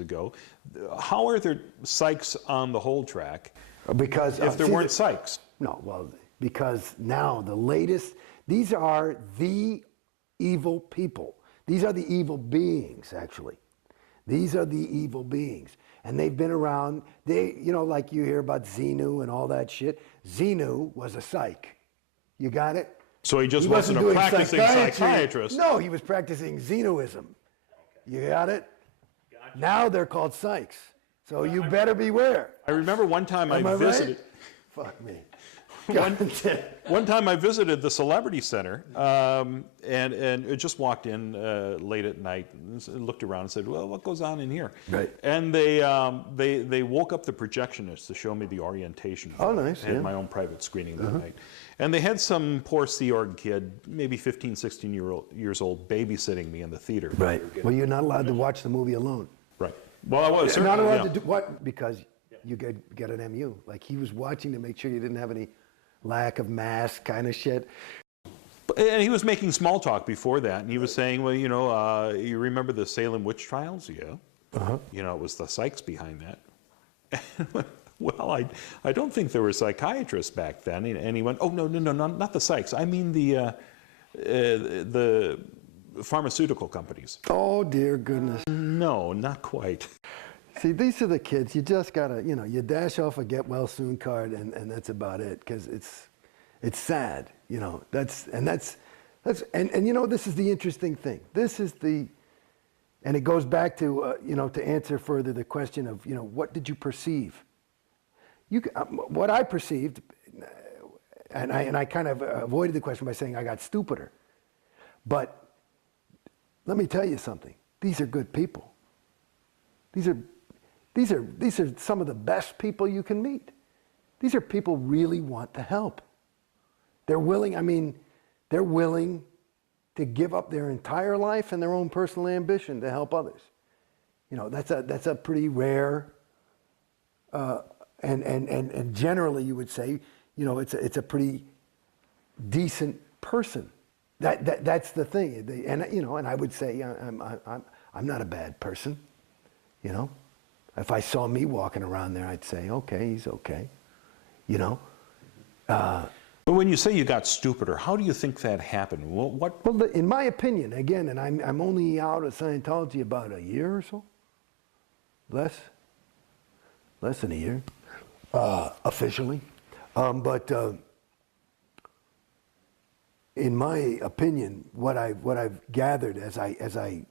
ago. How are there psychs on the whole track Because if there weren't psychs? No, well, because now the latest, these are the evil people. These are the evil beings, actually. These are the evil beings. And they've been around, like you hear about Xenu and all that shit. Xenu was a psych. You got it? So he just wasn't a practicing psychiatrist. No, he was practicing Xenuism. You got it? Gotcha. Now they're called psychs. So you better beware. I remember one time I visited. Right? Fuck me. One time I visited the Celebrity Center, and it just walked in late at night, and looked around and said, "Well, what goes on in here?" Right. And they woke up the projectionist to show me the orientation. Oh, nice. I had my own private screening that night. And they had some poor Sea Org kid, maybe 15, 16 years old, babysitting me in the theater. Right. Well, you're not allowed to watch the movie alone. Right. Well, I was. You're not allowed to do what? Because you get an MU. Like he was watching to make sure you didn't have any lack of mask kind of shit. And he was making small talk before that, and he was saying, well, you remember the Salem witch trials? Yeah. Uh-huh. It was the psychs behind that. Well, I don't think there were psychiatrists back then. And he went, oh, no, not the psychs. I mean the pharmaceutical companies. Oh, dear goodness. No, not quite. See, these are the kids. You just gotta, you dash off a get well soon card, and that's about it. Because it's sad, This is the interesting thing. And it goes back to to answer further the question of what did you perceive? What I perceived, and I kind of avoided the question by saying I got stupider. But let me tell you something. These are good people. These are some of the best people you can meet. These are people who really want to help. They're willing to give up their entire life and their own personal ambition to help others. That's a pretty rare, and generally you would say, it's a pretty decent person. That's the thing. And I would say I'm not a bad person, If I saw me walking around there, I'd say, okay, he's okay, But when you say you got stupider, how do you think that happened? Well, in my opinion, again, and I'm only out of Scientology about a year or so, less than a year, officially. But in my opinion, what I've gathered as I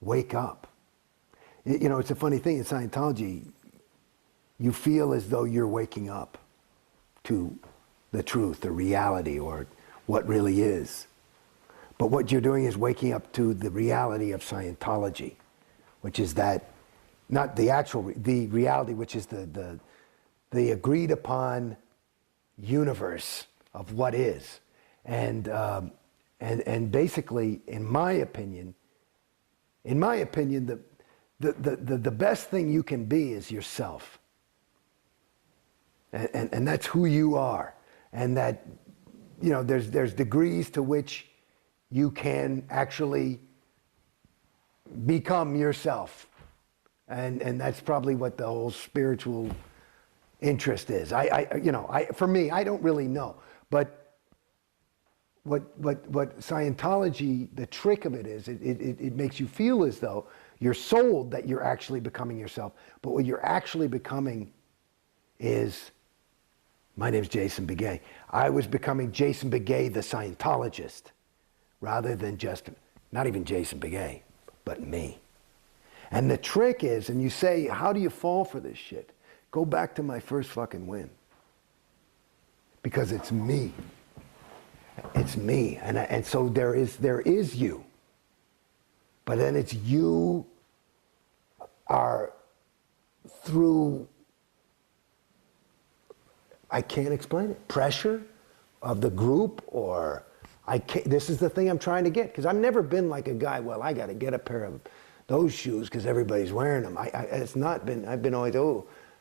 wake up. It's a funny thing in Scientology, you feel as though you're waking up to the truth, the reality, or what really is. But what you're doing is waking up to the reality of Scientology, which is that, not the reality, which is the agreed upon universe of what is. And basically, in my opinion, the best thing you can be is yourself. And that's who you are. And that, there's degrees to which you can actually become yourself. And that's probably what the whole spiritual interest is. For me, I don't really know. But what Scientology, the trick of it is, it makes you feel as though you're sold that you're actually becoming yourself. But what you're actually becoming is, my name's Jason Beghe. I was becoming Jason Beghe, the Scientologist, rather than just, not even Jason Beghe, but me. And the trick is, and you say, how do you fall for this shit? Go back to my first fucking win. Because it's me. It's me. And so there is you. But then it's you are through, I can't explain it, pressure of the group, or this is the thing I'm trying to get. Because I've never been like a guy, well, I got to get a pair of those shoes because everybody's wearing them. It's not been, I've been always,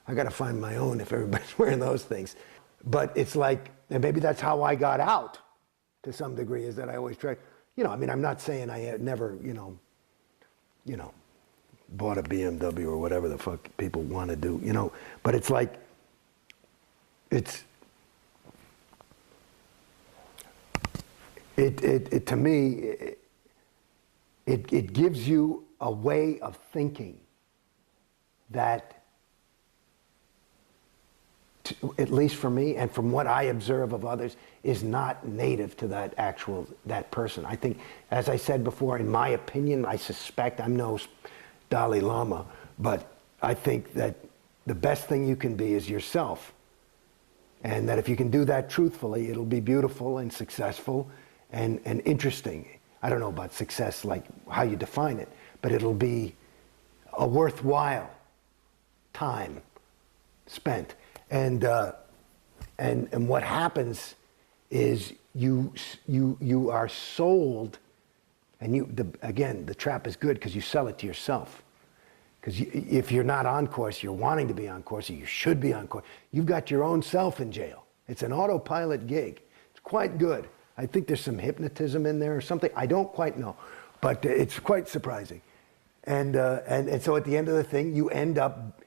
I got to find my own if everybody's wearing those things. But it's like, and maybe that's how I got out to some degree, is that I always try, I'm not saying I had never, bought a BMW or whatever the fuck people want to do, you know. But it's like, to me, it gives you a way of thinking that, at least for me and from what I observe of others, is not native to that person. I think, as I said before, in my opinion, I suspect, I'm no Dalai Lama, but I think that the best thing you can be is yourself. And that if you can do that truthfully, it'll be beautiful and successful and interesting. I don't know about success, like how you define it, but it'll be a worthwhile time spent. And what happens is you are sold, and again, the trap is good because you sell it to yourself. Because if you're not on course, you're wanting to be on course, or you should be on course. You've got your own self in jail. It's an autopilot gig. It's quite good. I think there's some hypnotism in there or something. I don't quite know, but it's quite surprising. And so at the end of the thing, you end up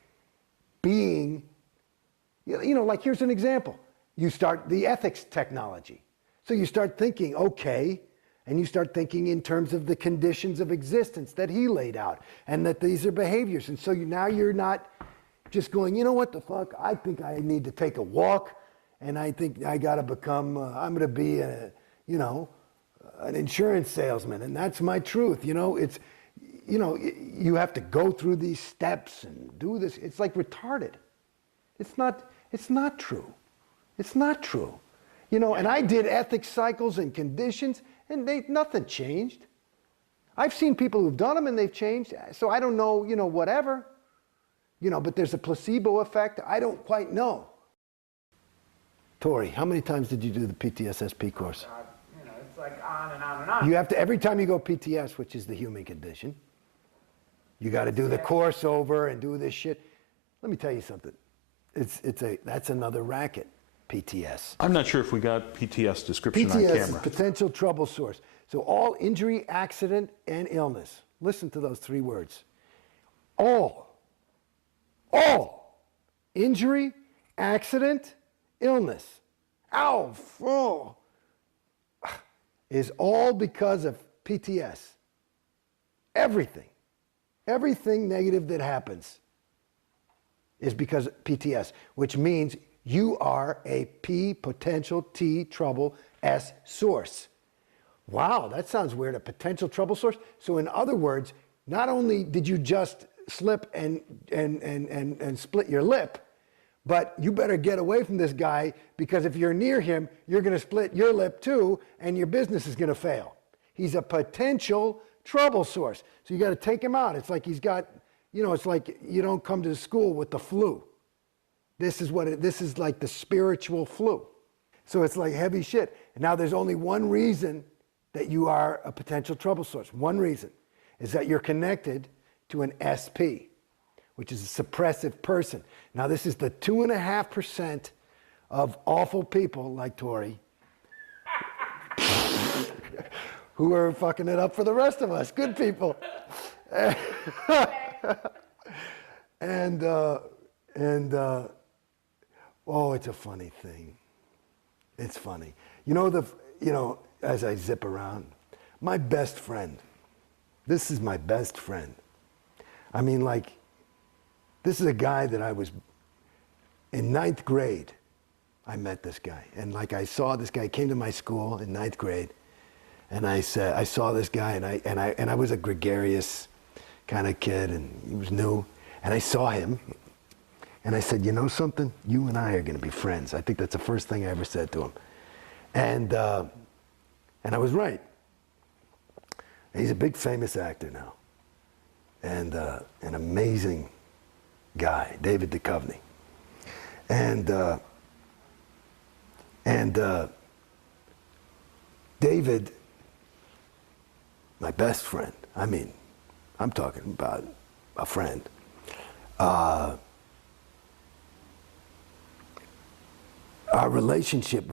being, you know, like here's an example. You start the ethics technology. So you start thinking, okay, and you start thinking in terms of the conditions of existence that he laid out, and that these are behaviors. And so now you're not just going, you know what the fuck, I think I need to take a walk, and I think I got to become, I'm going to be an insurance salesman, and that's my truth. You know, it's, you know, you have to go through these steps and do this. It's like retarded. It's not true. It's not true. You know, and I did ethics cycles and conditions, and nothing changed. I've seen people who've done them and they've changed. So I don't know, you know, whatever. You know, but there's a placebo effect. I don't quite know. Tori, how many times did you do the PTSSP course? You know, it's like on and on and on. You have to, every time you go PTS, which is the human condition, you got to do the course over and do this shit. Let me tell you something. That's another racket, PTS. I'm not sure if we got PTS description PTS on is camera. potential trouble source. So all injury, accident, and illness. Listen to those three words. All injury, accident, illness. Ow, oh, is all because of PTS. Everything negative that happens is because of PTS, which means you are a P potential T trouble S source. Wow, that sounds weird, a potential trouble source. So in other words, not only did you just slip and split your lip, but you better get away from this guy, because if you're near him, you're going to split your lip too, and your business is going to fail. He's a potential trouble source. So you got to take him out. It's like he's got, you know, it's like you don't come to school with the flu. This is like the spiritual flu. So it's like heavy shit. And now there's only one reason that you are a potential trouble source. One reason is that you're connected to an SP, which is a suppressive person. Now this is the 2.5% of awful people like Tori who are fucking it up for the rest of us, good people. And oh, it's a funny thing. It's funny. You know, as I zip around, my best friend, this is my best friend. I mean, like, this is a guy that I was, in 9th grade, I met this guy. And like I saw this guy, came to my school in 9th grade, and I saw this guy, and I was a gregarious kind of kid, and he was new. And I saw him, and I said, you know something? You and I are going to be friends. I think that's the first thing I ever said to him. And I was right. He's a big famous actor now, and an amazing guy, David Duchovny. And David, my best friend, I mean, I'm talking about a friend. Our relationship